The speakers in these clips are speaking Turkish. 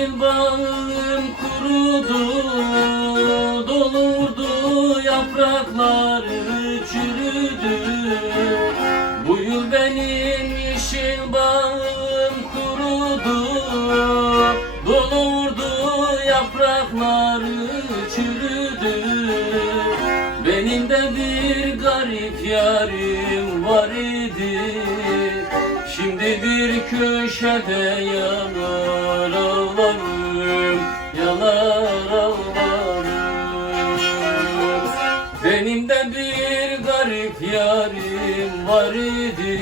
yeşil bağım kurudu Dolurdu yaprakları çürüdü. Bu yıl benim yeşil bağım kurudu Dolurdu yaprakları çürüdü. Benim de bir garip yarim var idi Şimdi bir köşede yanar Benim de bir garip yarim var idi.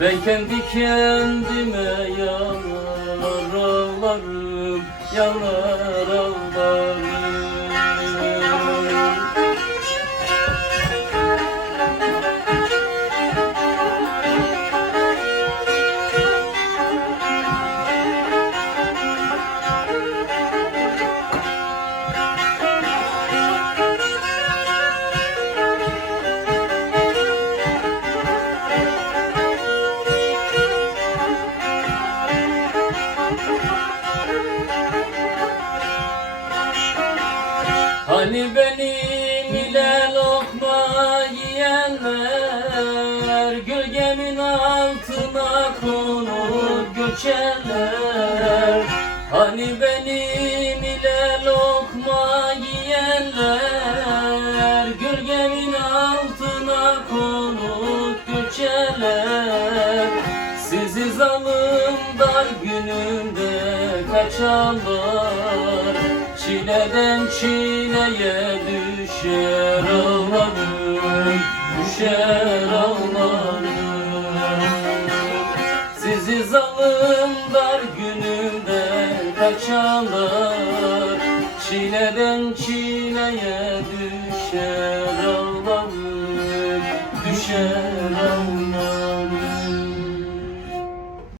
Ben kendi kendime yanar ağlarım Yanar ağlarım Hani benim ile lokma yiyenler Gölgemin altına konup göçerler Hani benim ile lokma yiyenler Gölgemin altına konup göçerler Sizi zalim dar gününde kaçanlar Çileden Nereye düşer ağlarım Düşer ağlarım. Sizi zalim dar günümde kaçanlar Çileden çileye düşer ağlarım Düşer ağlarım.